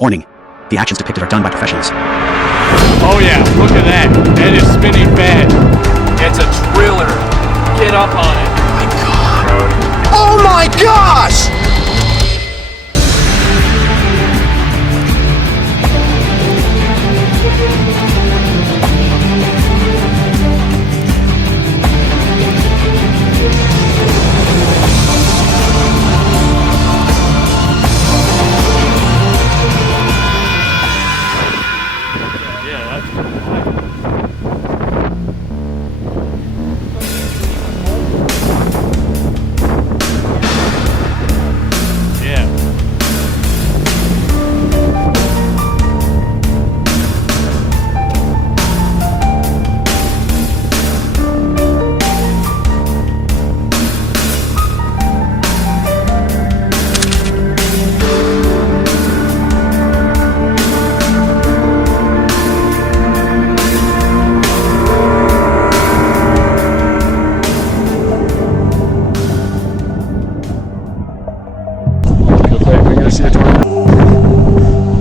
Warning, the actions depicted are done by professionals. Oh yeah, look at that. That is spinning bad. It's a driller. Get up on it. My God. Oh my gosh!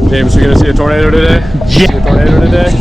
James, we gonna see a tornado today? Yeah. See a tornado today?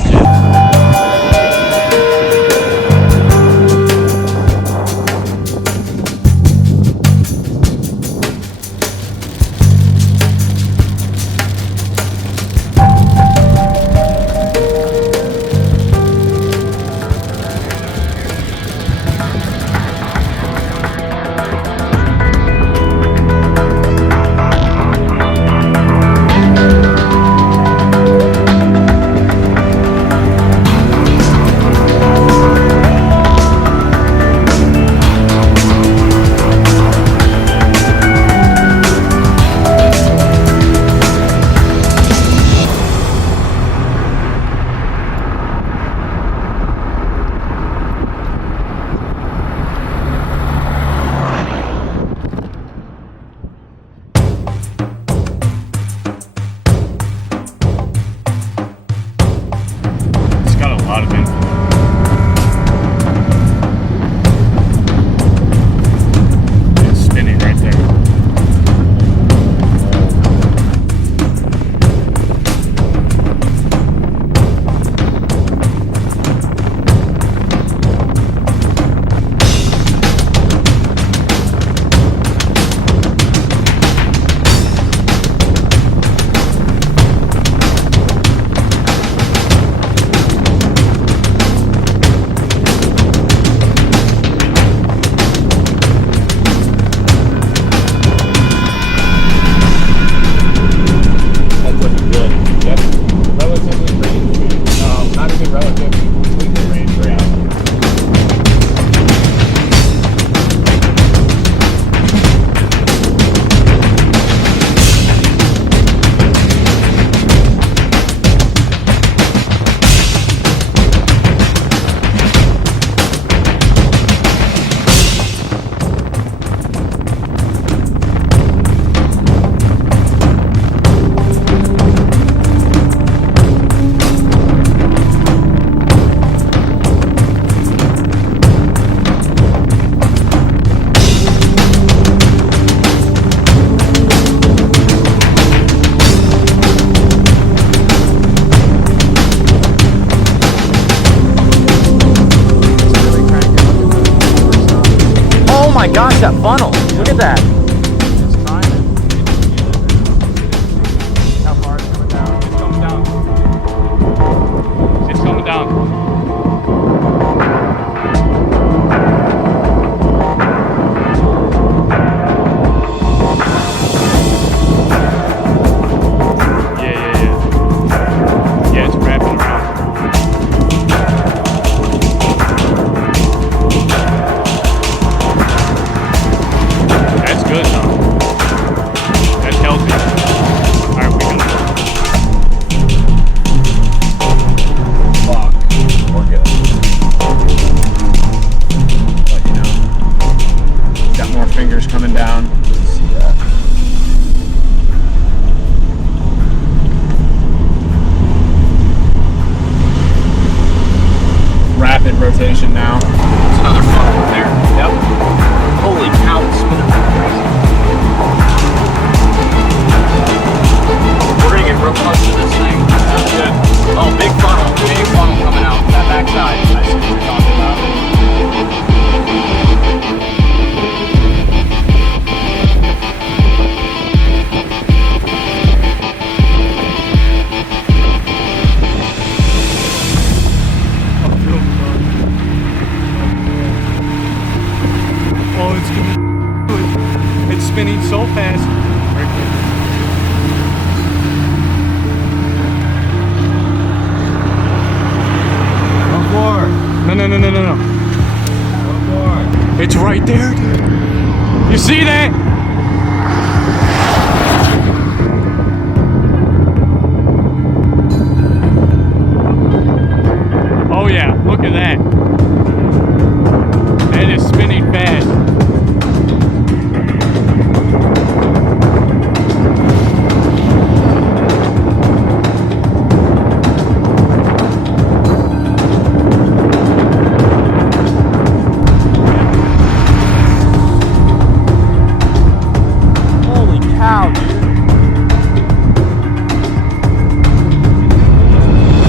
Oh my gosh, that funnel. Look at that. How far it's coming down? It's coming down. It's coming down. Yeah, it's wrapping around. That's good, though. That's healthy. Alright, we can. Fuck. We're good. But you know, got more fingers coming down. See that. Rapid rotation now. There's another funnel in there. Yep. Holy cow, it's spinning like crazy. We're gonna get real close right there, dude. You see that? Oh yeah, look at that. That is spinning fast. Holy cow, dude.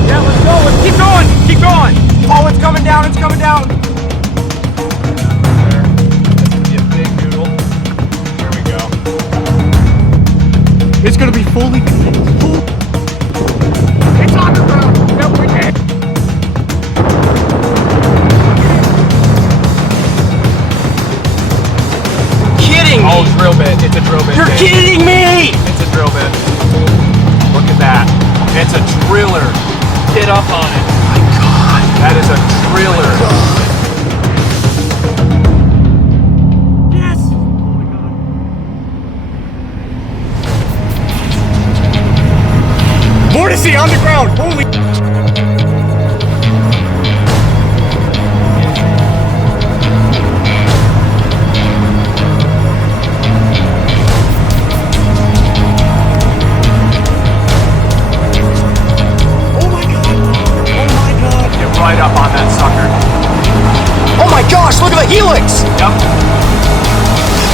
Yeah, let's go. Let's keep going. Keep going. Oh, it's coming down. It's coming down. You big noodle. There we go. It's gonna be fully. It's on the ground. No, we can't. Kidding me. Oh, drill bit. It's a drill bit. You're babe. kidding me. It's a drill bit. Look at that. It's a driller. Get up on it. My God. That is a driller. Yes. Mortisy on the ground. Holy. Get right up on that sucker. Oh my gosh, look at the helix. Yep.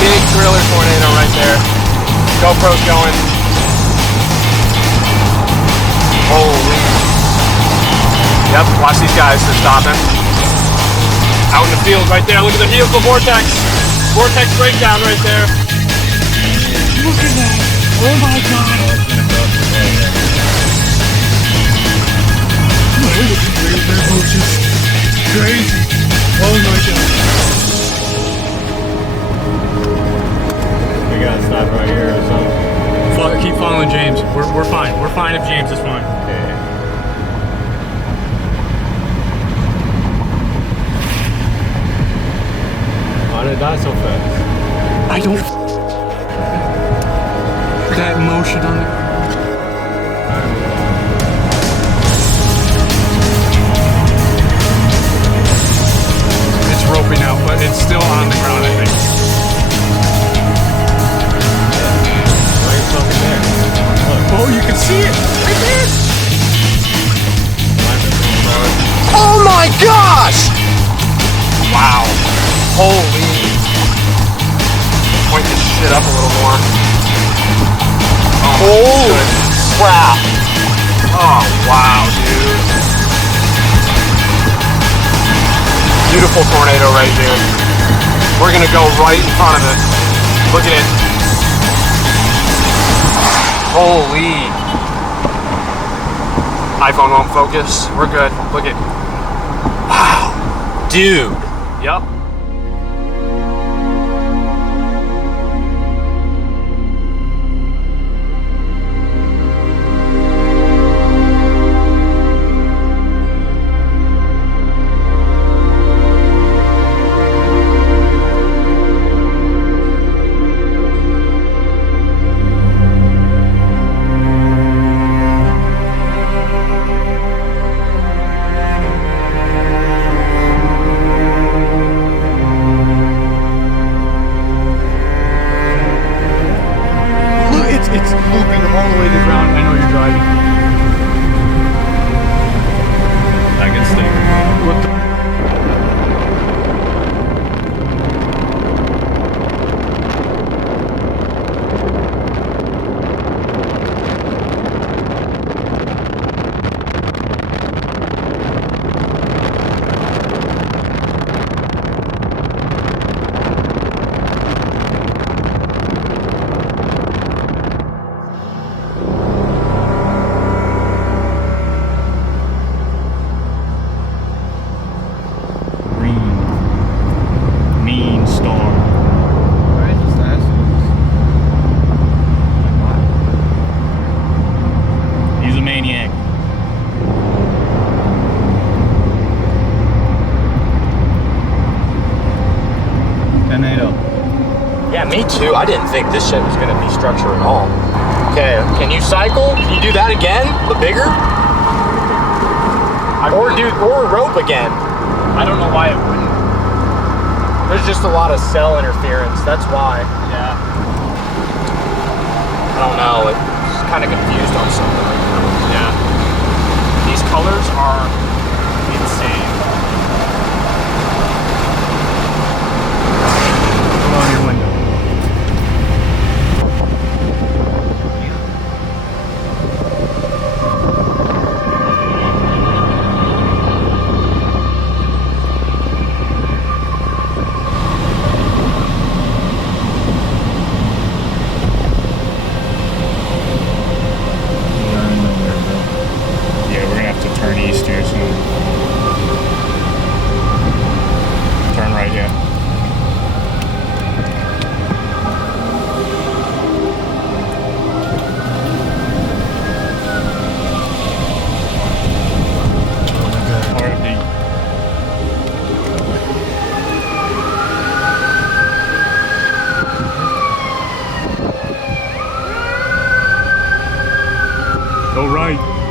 Big driller tornado right there. GoPro's going. Holy. Yep, watch these guys, they're stopping. Out in the field right there, look at the helical vortex. Vortex breakdown right there. Look at that. Oh my God. Crazy. Oh my God. We gotta stop right here or something. Keep following James. We're fine. We're fine if James is fine. Okay. Why did it die so fast? I don't. That motion on the. It's roping out, but it's still on the ground, I think. Right fucking there. Look. Oh, you can see it right there. Oh my gosh. Wow. Holy. Point this shit up a little more. Oh, Holy crap. oh wow, dude. Beautiful tornado right here. We're gonna go right in front of it. Look at it. Holy. iPhone won't focus. We're good. Look at. Wow. Dude. Yep. Me too. I didn't think this shed was gonna be structure at all. Okay, can you cycle? Can you do that again, but bigger? Or rope again. I don't know why it wouldn't. There's just a lot of cell interference. That's why. Yeah. I don't know. It's kind of confused on something right now. Yeah. These colors are insane. Roll on your window. Yeah, we're gonna have to turn east here soon. Turn right here. RFD. Go right.